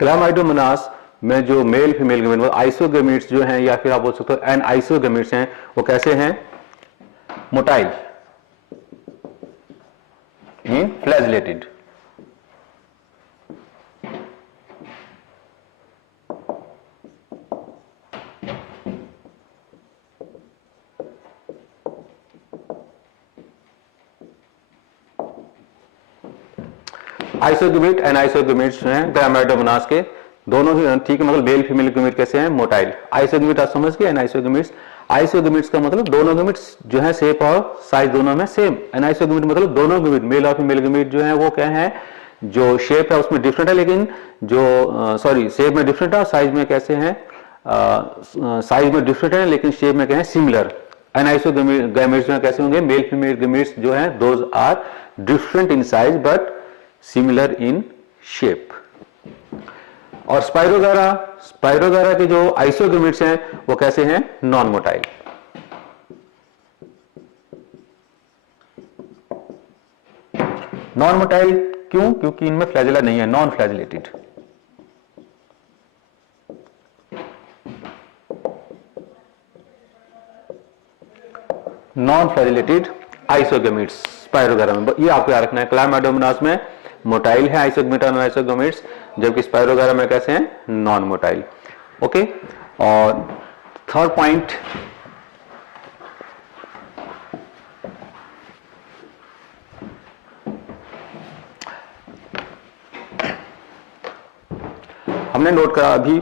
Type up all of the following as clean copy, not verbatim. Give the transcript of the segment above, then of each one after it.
Chlamydomonas में जो male female gamete आइसोगेमीट्स जो हैं या फिर आप बोल सकते हो एन आइसोगेमीट्स हैं, वो कैसे हैं? Motile in flagellated. Isogamete and isogametes हैं क्लैमाइडोमोनास के, दोनों ही ठीक है, मतलब मेल फीमेल गमीट कैसे हैं? मोटाइल। आइसोगेमीट आप समझ गए, एंड आइसोगेमीट्स, आइसोगेमीट्स का मतलब दोनों गमीट्स जो है शेप और साइज दोनों में सेम। एंड आइसोगेमीट मतलब दोनों गमीट मेल और फीमेल गमीट जो है वो क्या है, जो शेप है उसमें डिफरेंट है, लेकिन जो सॉरी शेप में डिफरेंट है और साइज में कैसे हैं, साइज में डिफरेंट है लेकिन शेप में क्या है, सिमिलर। एनाइसोगैमेट्स में कैसे होंगे, मेल फीमेल गैमेट्स जो हैं those are different in size but similar in shape. और स्पाइरोगारा के जो आइसोगैमेट्स हैं वो कैसे हैं, नॉन मोटाइल। नॉन मोटाइल क्यों? क्योंकि इनमें फ्लैजिला नहीं है, non flagellated. Non flagellated isogametes Spirogyra में, ये आपको याद रखना है। क्लैमाइडोमोनास में मोटाइल है आइसोगेमिट और आइसोगेमिट्स, जबकि स्पाइरोगारा में कैसे हैं, नॉन मोटाइल। ओके, और थर्ड पॉइंट, हमने नोट करा अभी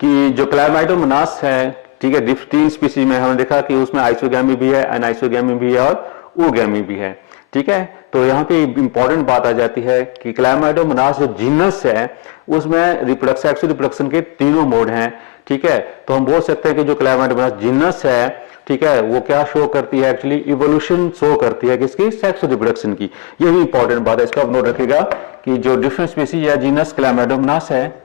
कि जो क्लैमाइडोमोनास है, ठीक है, 3 स्पीसीज में हमने देखा कि उसमें आइसोगैमी भी है, अनआइसोगैमी भी है और ओगैमी भी है। ठीक है, तो यहाँ पे इंपॉर्टेंट बात आ जाती है कि क्लैमाइडोमोनास जो जीनस है उसमें रिप्रोडक्शन, सेक्सुअल रिप्रोडक्शन के तीनों मोड हैं। ठीक है, तो हम बोल सकते हैं कि जो क्लैमाइडोमोनास जीनस है, ठीक है, वो क्या शो करती है, एक्चुअली इवोल्यूशन शो करती है किसकी, सेक्सुअल रिप्रोडक्शन की। ये भी इंपॉर्टेंट बात है, इसका आप नोट रखिएगा कि जो डिफरेंट स्पीसीज या जीनस क्लैमाइडोमोनास है,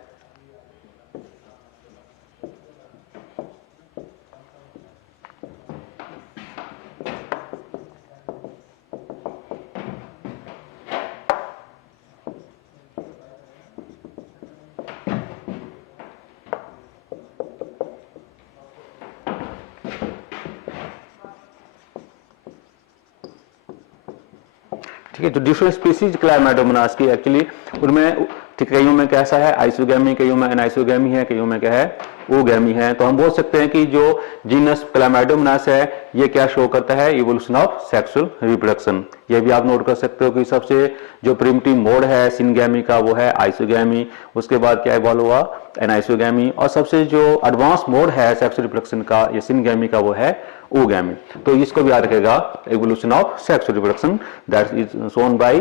ठीक है, जो डिफरेंट स्पीसीज क्लैमाइडोमोनास की एक्चुअली उनमें, ठीक, कईयों में कैसा है आइसोगैमी, कईयों में अनआइसोगैमी है, कईयों में क्या है ओगैमी है। तो हम बोल सकते हैं कि जो जीनस क्लैमाइडोमोनास है ये क्या शो करता है, इवोल्यूशन ऑफ सेक्सुअल रिप्रोडक्शन। ये भी आप नोट कर सकते हो कि सबसे जो प्रिमिटिव मोड है सिनगैमी का वो है आइसोगैमी, उसके बाद क्या इवॉल्व हुआ एनाइसोगैमी, और सबसे जो एडवांस मोड है सेक्सुअल रिप्रोडक्शन का ये सिनगैमी का वो है ओगैमी। तो इसको भी याद रखेगा, evolution of sexual reproduction that is shown by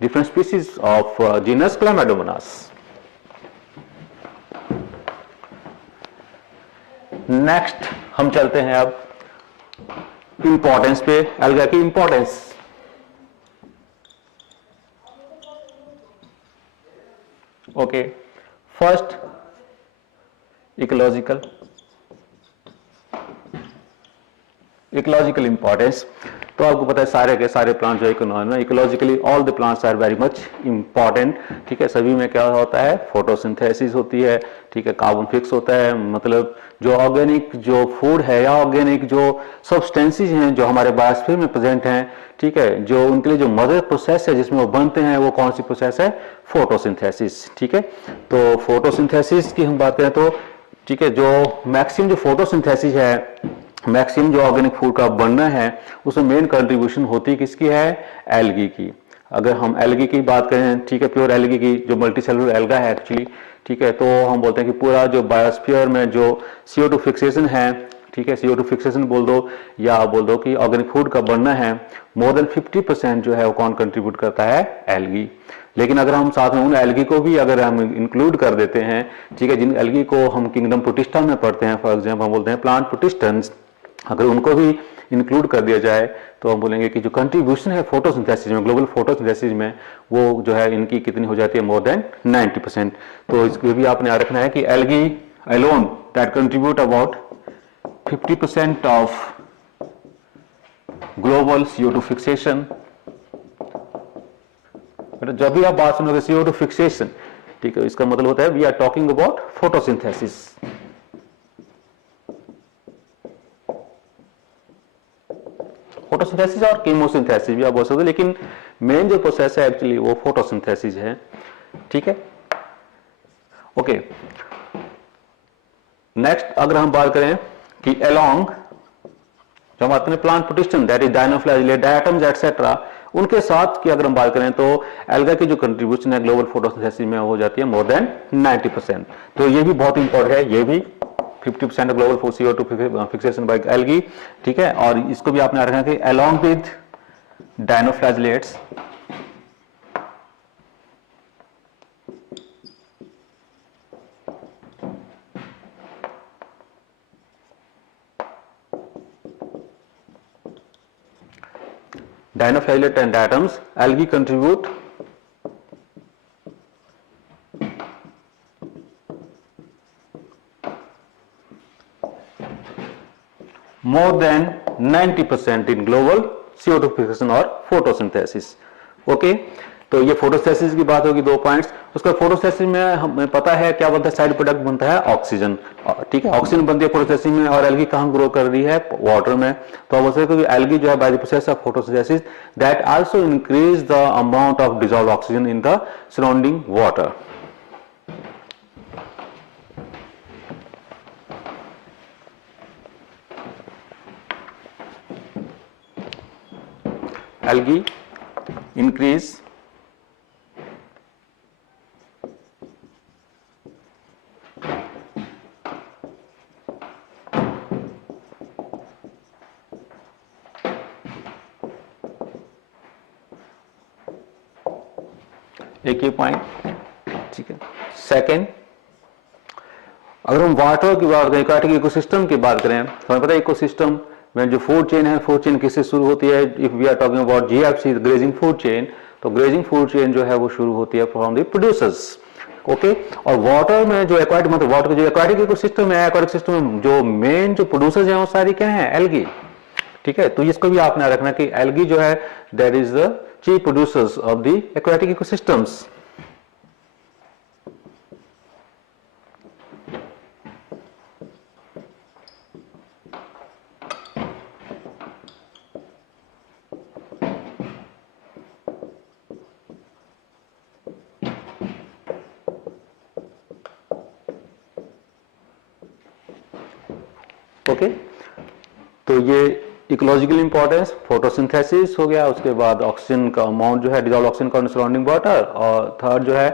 different species of genus Chlamydomonas. Next हम चलते हैं अब इंपॉर्टेंस पे, अलगा की importance. Okay, first ecological importance. तो आपको पता है सारे के सारे प्लांट जो ecologically all the plants are very much important. ठीक है, सभी में क्या होता है, फोटोसिंथेसिस होती है, ठीक है, कार्बन फिक्स होता है, मतलब जो ऑर्गेनिक जो फूड है या ऑर्गेनिक जो सब्सटेंसेस हैं जो हमारे बायोस्फीयर में प्रेजेंट हैं, ठीक है, जो उनके लिए जो मदर प्रोसेस है जिसमें वो बनते हैं वो कौन सी प्रोसेस है, फोटोसिंथेसिस। ठीक है, तो फोटोसिंथेसिस की हम बात करें तो ठीक है, जो मैक्सिमम जो फोटोसिंथेसिस है, मैक्सिमम जो ऑर्गेनिक फूड का बनना है उसमें मेन कंट्रीब्यूशन होती किसकी है, एल्गी की। अगर हम एल्गी की बात करें, ठीक है, प्योर एल्गी की, जो मल्टीसेलुलर एल्गा है एक्चुअली, ठीक है, तो हम बोलते हैं कि पूरा जो बायोस्फीयर में जो CO2 फिक्सेशन है, ठीक है, CO2 फिक्सेशन बोल दो या बोल दो कि ऑर्गेनिक फूड का बनना है, मोर देन 50% जो है वो कौन कंट्रीब्यूट करता है, एल्गी। लेकिन अगर हम साथ में उन एल्गी को भी अगर हम इंक्लूड कर देते हैं, ठीक है, जिन एल्गी को हम किंगडम प्रोटिस्टा में पढ़ते हैं, फॉर एग्जाम्पल हम बोलते हैं प्लांट प्रोटिस्टेंस, अगर उनको भी इंक्लूड कर दिया जाए तो हम बोलेंगे कि जो कंट्रीब्यूशन है फोटोसिंथेसिस में, ग्लोबल फोटोसिंथेसिस में, वो जो है इनकी कितनी हो जाती है, मोर देन 90%। तो इसको भी आपने याद रखना है कि algae alone that contribute about 50% of global CO2 fixation. जब भी आप बात सुनोगे CO2 फिक्सेशन, ठीक है, इसका मतलब होता है we are talking about photosynthesis. Photosynthesis और कीमोसिंथेसिस भी आप बोल सकते हो, लेकिन मेन जो प्रोसेस है एक्चुअली वो फोटोसिंथेसिस है। ठीक है, ओके। नेक्स्ट अगर हम बात करें कि अलोंग जो हम आते हैं plant protistan that is dinoflagellate, diatoms et cetera, उनके साथ की अगर हम बात करें तो एल्गा की जो कंट्रीब्यूशन है ग्लोबल फोटोसिंथेसिस में हो जाती है मोर देन 90%। तो ये भी बहुत इंपॉर्टेंट है, ये भी 50% global CO2 fixation bye algae. ठीक है, और इसको भी आपने रखना कि along with dinoflagellates dinoflagellate and diatoms, algae contribute more than 90% in global CO2 fixation और photosynthesis। ओके, तो ये फोटोसिंथेसिस की बात होगी, 2 पॉइंट्स। उसका फोटोसिंथेसिस में हमें पता है क्या बनता है, साइड प्रोडक्ट बनता है ऑक्सीजन। ठीक है, ऑक्सीजन बनती है फोटोसिंथेसिस में, और एल्गी कहां ग्रो कर रही है, वाटर में। तो अब उससे एल्गी जो है by the process of photosynthesis that also increase the amount of dissolved oxygen in the surrounding water. Algae increase एक ये पॉइंट। ठीक है, सेकेंड अगर हम वाटर की बात करें, एक्वाटिक इकोसिस्टम की बात करें, तो हमें पता है इकोसिस्टम में जो फूड चेन है, फूड चेन किससे शुरू होती है, if we are talking about GFC grazing food chain, तो ग्रेजिंग फूड चेन जो है वो शुरू होती है फ्रॉम द प्रोड्यूसर्स। ओके, और वाटर में जो एक्वाटिक मतलब वाटर जो एक्वाटिक इकोसिस्टम है, एक्वाटिक सिस्टम में जो मेन जो प्रोड्यूसर्स हैं वो सारी क्या है, एल्गी। ठीक है, तो इसको भी आपने रखना कि एल्गी जो है that is the chief producers of the aquatic ecosystems. Okay, तो ये इकोलॉजिकल इंपॉर्टेंस फोटोसिंथेसिस हो गया, उसके बाद ऑक्सीजन का अमाउंट जो है डिसॉल्व ऑक्सीजन का सराउंडिंग वाटर, और थर्ड जो है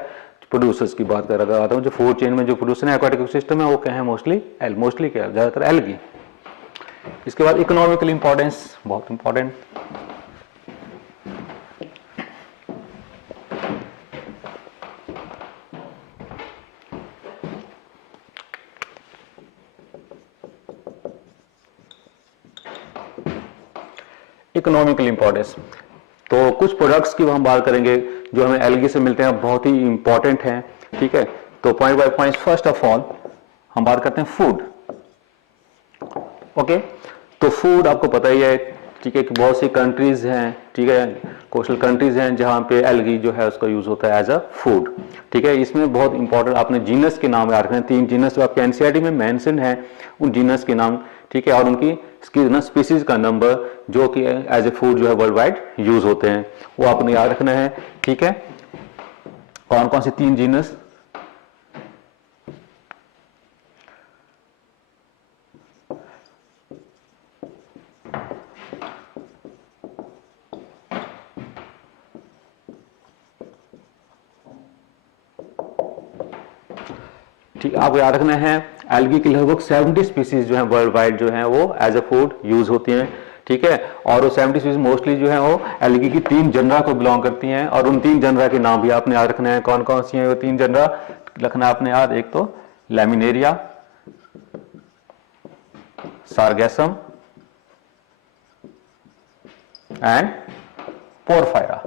प्रोड्यूसर्स की बात कर रहा था, जो फूड चेन में जो प्रोड्यूसर है एक्वाटिक सिस्टम है वो क्या है, मोस्टली क्या ज्यादातर एल्गी। इसके बाद इकोनॉमिकल इंपॉर्टेंस बहुत इंपॉर्टेंट, इकोनॉमिकल इंपॉर्टेंस। तो कुछ प्रोडक्ट्स की हम बात करेंगे जो हमें एल्गी से मिलते हैं, बहुत ही इंपॉर्टेंट हैं। ठीक है, तो point by point, first of all हम बात करते हैं फूड। ओके, तो फूड आपको पता ही है, ठीक है, कि बहुत सी कंट्रीज हैं, ठीक है, कोस्टल कंट्रीज हैं जहां पे एल्गी जो है उसका यूज होता है एज अ फूड। ठीक है, इसमें बहुत इंपॉर्टेंट आपने जीनस के नाम याद रखना है, 3 जीनस जो आपके एनसीईआरटी में मेंशन है, उन जीनस के नाम, ठीक है, और उनकी स्पीसीज का नंबर जो कि एज ए फूड जो है वर्ल्ड वाइड यूज होते हैं, वो आपने याद रखना है। ठीक है, कौन कौन से 3 जीनस, ठीक, आपको याद रखना है एल्गी की लगभग 70 स्पीसीज जो है वर्ल्ड वाइड जो है वो एज अ फूड यूज होती हैं। ठीक है, और वो 70 स्पीसीज मोस्टली जो है वो एल्गी की 3 जनरा को बिलोंग करती हैं, और उन 3 जनरा के नाम भी आपने याद रखना है। कौन कौन सी हैं वो 3 जनरा रखना आपने याद, एक तो लैमिनेरिया, सार्गेसम एंड पोरफायरा।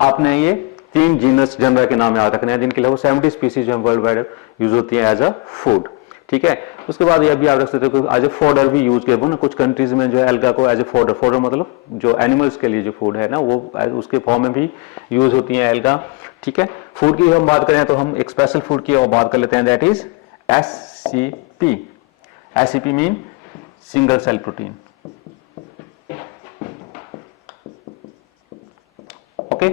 आपने ये 3 जीनस जनरा के नाम याद रखने हैं जिनके लगभग 70 स्पीसीज जो वर्ल्ड वाइड यूज होती है एज अ फूड। ठीक है। उसके बाद ये भी आप रख सकते हो एज ए फॉडर भी यूज किया ना, कुछ कंट्रीज में जो है एल्गा को एज ए फॉडर, फॉडर मतलब जो एनिमल्स के लिए जो फूड है ना वो उसके फॉर्म में भी यूज होती है एल्गा, ठीक है। फूड की हम बात करें तो हम एक स्पेशल फूड की और बात कर लेते हैं, that is SCP। SCP mean single cell protein, okay.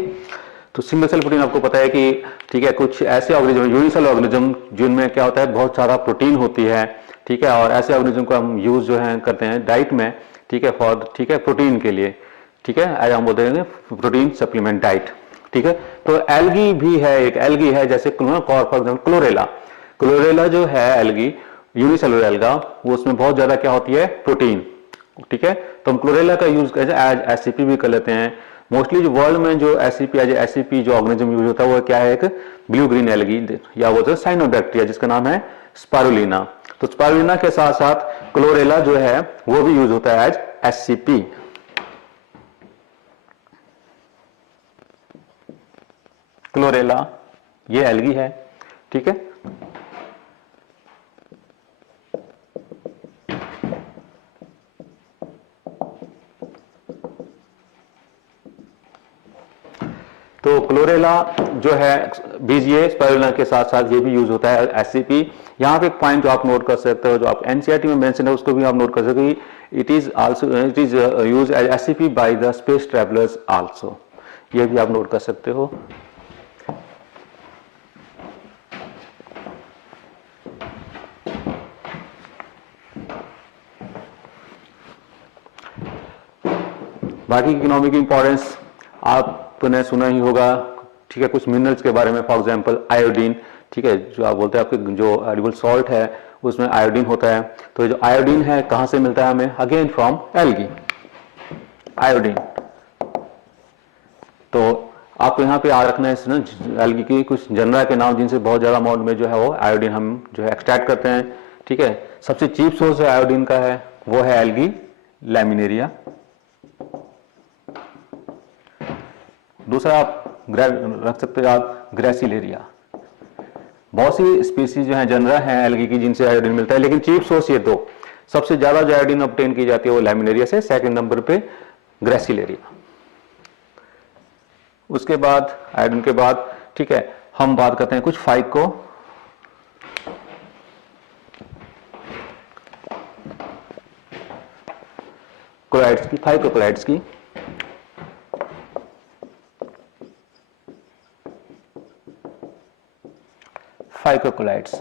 तो सिंगल सेल प्रोटीन आपको पता है कि ठीक है, कुछ ऐसे ऑर्गेनिज्म, यूनिसेल ऑर्गेनिज्म जिनमें क्या होता है बहुत सारा प्रोटीन होती है, ठीक है, और ऐसे ऑर्गेनिज्म को हम यूज जो है करते हैं डाइट में, ठीक है, फॉर ठीक है प्रोटीन के लिए, ठीक है, आज हम बोलते हैं प्रोटीन सप्लीमेंट डाइट, ठीक है। तो एल्गी भी है, एक एल्गी है जैसे फॉर एग्जाम्पल क्लोरेला, क्लोरेला जो है एल्गी यूनिसेलुलर एल्गा, वो उसमें बहुत ज्यादा क्या होती है प्रोटीन, ठीक है। तो हम क्लोरेला का यूज एज SCP भी कर लेते हैं। मोस्टली जो वर्ल्ड में जो SCP जो ऑर्गेनिज्म यूज होता है वो क्या है, एक ब्लू ग्रीन एल्गी या वो जो साइनोबैक्टीरिया जिसका नाम है स्पारुलिना। तो स्पारुलिना के साथ साथ क्लोरेला जो है वो भी यूज होता है एज SCP। क्लोरेला ये एल्गी है, ठीक है। तो क्लोरेला जो है बीज ये स्पाइरुलिना के साथ साथ ये भी यूज होता है SCP। यहाँ पे एक पॉइंट जो आप नोट कर सकते हो, जो आप NCERT में मेंशन है उसको भी आप नोट कर सकते हो, it is use as SCP by the space travellers also, ये भी आप नोट कर सकते हो। बाकी इकोनॉमिक इंपॉर्टेंस आपने सुना ही होगा, ठीक है। कुछ मिनरल्स के बारे में, फॉर एग्जांपल आयोडीन, ठीक है, जो आप बोलते हैं आपके जो एडिबल सॉल्ट है उसमें आयोडीन होता है। तो जो आयोडीन है कहां से मिलता है हमें, अगेन फ्रॉम एल्गी, आयोडीन। तो आपको यहाँ पे याद रखना है ना एल्गी की कुछ जनरा के नाम जिनसे बहुत ज्यादा अमाउंट में जो है वो आयोडीन हम जो है एक्सट्रैक्ट करते हैं, ठीक है। सबसे चीप सोर्स है आयोडीन का है वो है एल्गी लैमिनेरिया। दूसरा आप रख सकते हो आप ग्रेसिलेरिया। बहुत सी स्पीसीज जो है जनरा है एल्गी की जिनसे आयोडीन मिलता है, लेकिन चीप सोर्स ये दो। सबसे ज्यादा जो आयोडीन ऑब्टेन की जाती है वो लैमिनेरिया से, सेकंड नंबर पे ग्रेसिलेरिया। उसके बाद आयोडीन के बाद, ठीक है, हम बात करते हैं कुछ फाइको क्लोराइड्स की, फाइकोक्लोराइड्स की। फाइकोक्लोराइड्स,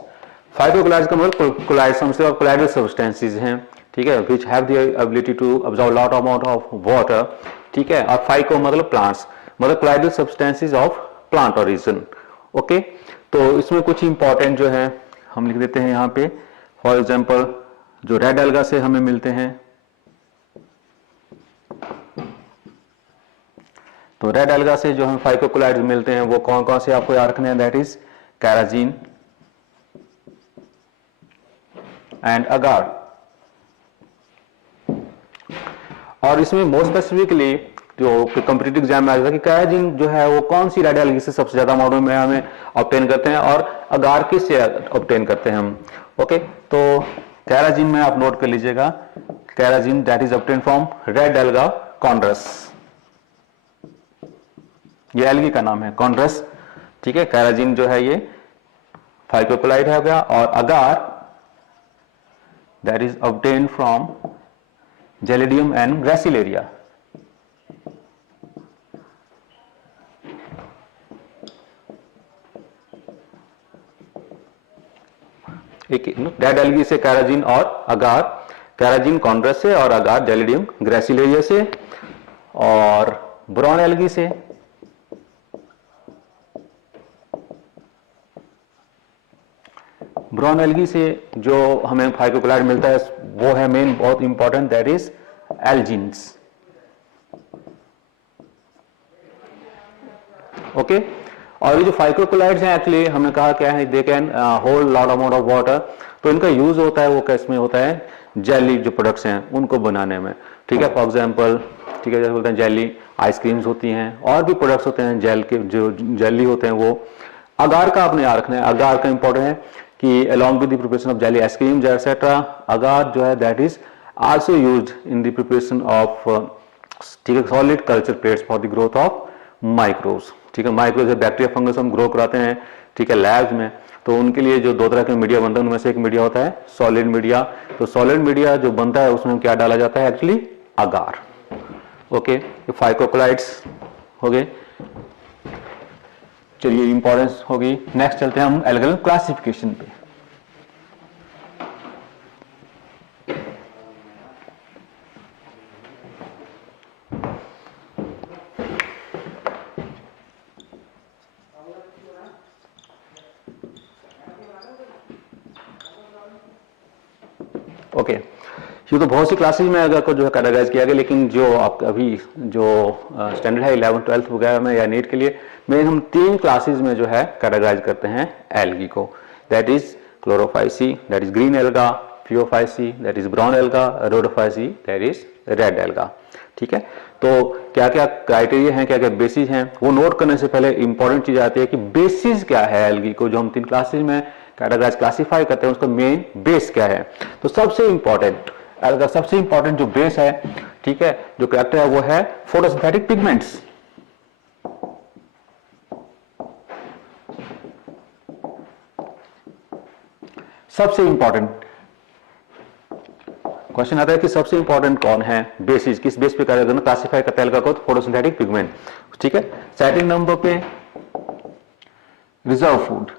फाइकोक्लोराइड्स का मतलब क्लोराइड्स मतलब क्लोराइडल सब्सटेंसेस हैं, ठीक है, which have the ability to absorb lot amount of water, ठीक है। और फाइको मतलब प्लांट्स, मतलब colloidal substances of plant origin, okay. तो इसमें कुछ इंपॉर्टेंट जो है हम लिख देते हैं यहाँ पे, फॉर एग्जांपल जो रेड एल्गा से हमें मिलते हैं, तो रेड एल्गा से जो हमें फाइकोक्लोराइड्स मिलते हैं वो कौन कौन से आपको याद रखने हैं, दैट इज कैराजीन एंड अगार। और इसमें मोर स्पेसिफिकली जो कॉम्पिटिटिव एग्जाम में आया था कि कैराजीन जो है वो कौन सी रेड एल्गी से सबसे ज्यादा अमाउंट में हमें ऑब्टेन करते हैं और अगार किस से ऑब्टेन करते हैं हम, ओके। तो कैराजीन में आप नोट कर लीजिएगा, carrageen that is obtained from red alga Chondrus, ये एल्गी का नाम है कॉन्ड्रस, ठीक है। कैराजीन जो है ये फाइकोक्लोराइड हो गया, और agar that is obtained from Gelidium and Gracilaria. एक रेड एल्गी से कैराजीन और अगार, कैराजीन कॉन्ड्रस से और अगार जेलिडियम ग्रेसिलेरिया से। और ब्राउन एल्गी से ब्राउन एल्गी से जो हमें फाइकोक्लोराइड मिलता है वो है मेन बहुत इंपॉर्टेंट, दैट इज एल्जीन्स, ओके। और ये जो फाइकोक्लोराइड्स हैं एक्चुअली हमने कहा क्या है, they can hold lot amount of water. तो इनका यूज होता है वो किसमें होता है, जेली जो प्रोडक्ट्स हैं उनको बनाने में, ठीक है। फॉर एग्जांपल, ठीक है, जैसे बोलते हैं जेली आइसक्रीम्स होती हैं और भी प्रोडक्ट्स होते हैं जेल के, जो जेली होते हैं वो। अगार का आपने याद रखना है, अगार का इंपॉर्टेंट है कि along with the preparation of jelly ice cream etc. अगार जो है that is also used in the preparation of ठीक है solid culture plates for the growth of microbes. ठीक है, माइक्रोब्स बैक्टीरिया फंगस हम ग्रो कराते हैं ठीक है लैब्स में, तो उनके लिए जो दो तरह के मीडिया बनता है उनमें से एक मीडिया होता है सॉलिड मीडिया। तो सॉलिड मीडिया जो बनता है उसमें क्या डाला जाता है एक्चुअली अगार। ओके, फाइकोक्लाइड्स हो गए। चलिए इंपॉर्टेंस होगी। नेक्स्ट चलते हैं हम एल्गल क्लासिफिकेशन पे। ओके, ये तो बहुत सी क्लासेस में अगर को जो है कैटेगराइज किया गया, लेकिन जो आप अभी जो स्टैंडर्ड है 11th 12th वगैरह में या नीट के लिए मेन हम 3 क्लासेस में जो है कैटेगराइज करते हैं एल्गी को। That is Chlorophyceae, that is green alga, Phaeophyceae that is brown alga, Rhodophyceae that is red alga. ठीक है, तो क्या क्या क्राइटेरिया हैं, क्या क्या बेसिस हैं, वो नोट करने से पहले इंपॉर्टेंट चीज आती है कि बेसिस क्या है एल्गी को, जो हम 3 क्लासेस में कैटेगराइज क्लासिफाई करते हैं उसका मेन बेस क्या है। तो सबसे इंपॉर्टेंट एल्गा, सबसे इंपॉर्टेंट जो बेस है ठीक है जो कैरेक्टर है वो है फोटोसिंथेटिक पिगमेंट्स। सबसे इंपॉर्टेंट क्वेश्चन आता है कि सबसे इंपॉर्टेंट कौन है, बेसिस किस बेस पे क्लासिफाई करते हैं एल्गा को, फोटोसिंथेटिक पिगमेंट। ठीक है, सेकंड नंबर पे रिजर्व फूड।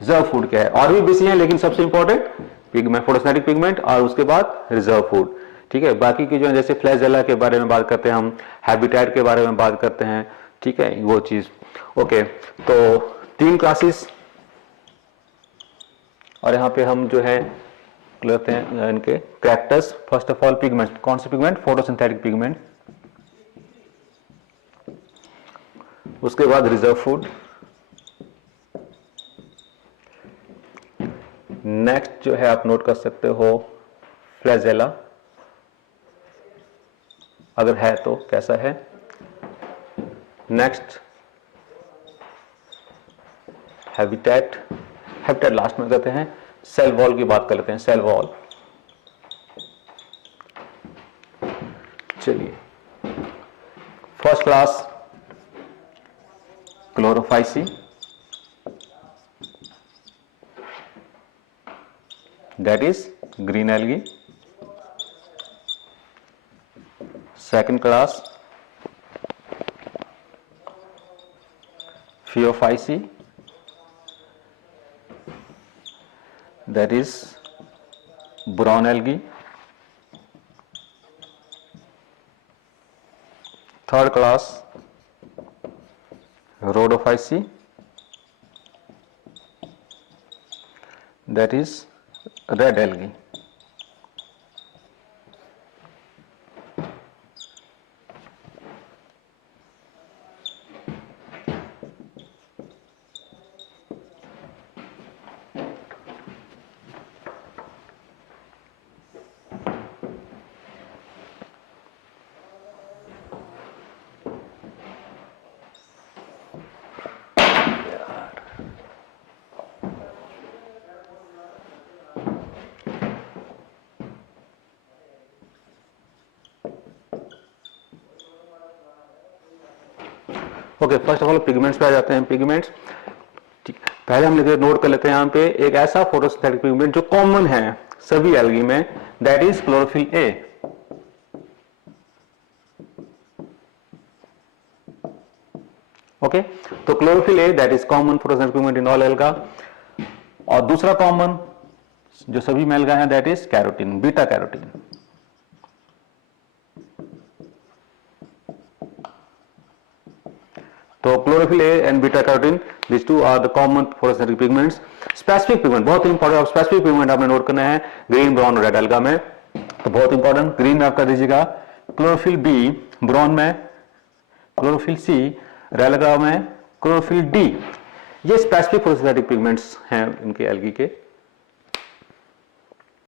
रिजर्व फूड क्या है, और भी बेसिस हैं लेकिन सबसे इंपॉर्टेंट पिगमेंट, फोटोसिंथेटिक पिगमेंट और उसके बाद रिजर्व फूड। ठीक है, बाकी की जो है जैसे फ्लैजेला के बारे में बात करते हैं हम, हैबिटेट के बारे में बात करते हैं। ठीक है, वो चीज। ओके, तो 3 क्लासेस और यहां पे हम जो है लेते हैं इनके characters. First of all pigment, कौन से पिगमेंट, फोटोसिंथेटिक पिगमेंट। उसके बाद रिजर्व फूड। नेक्स्ट जो है आप नोट कर सकते हो फ्लैजेला, अगर है तो कैसा है। नेक्स्ट हैबिटेट, हैबिटेट लास्ट में करते हैं। सेल वॉल की बात कर लेते हैं, सेल वॉल। चलिए, first class Chlorophyceae, that is green algae. Second class Phaeophyceae, that is brown algae. Third class Rhodophyceae, that is red algae. Okay, first of all pigments पे आ जाते हैं। पिगमेंट्स पहले हम नोट कर लेते हैं यहाँ पे एक ऐसा फोटोसिंथेटिक पिगमेंट जो कॉमन है सभी एल्गी में, that is chlorophyll A. Okay, तो chlorophyll A that is common photosynthetic pigment in all alga. और दूसरा कॉमन जो सभी में एल्गा है that is carotene, beta carotene. तो chlorophyll A and beta carotene, this two are the common photosynthetic pigments. Specific pigment बहुत important, specific pigment आपने note करना है ग्रीन, ब्राउन और रेड एल्गा में। तो बहुत इंपॉर्टेंट, ग्रीन में आप कर दीजिएगा क्लोरोफिल बी, ब्राउन में क्लोरोफिल सी, रेड एल्गा में क्लोरोफिल डी। ये स्पेसिफिक फोटोसिंथेटिक पिगमेंट्स हैं इनके एल्गी के।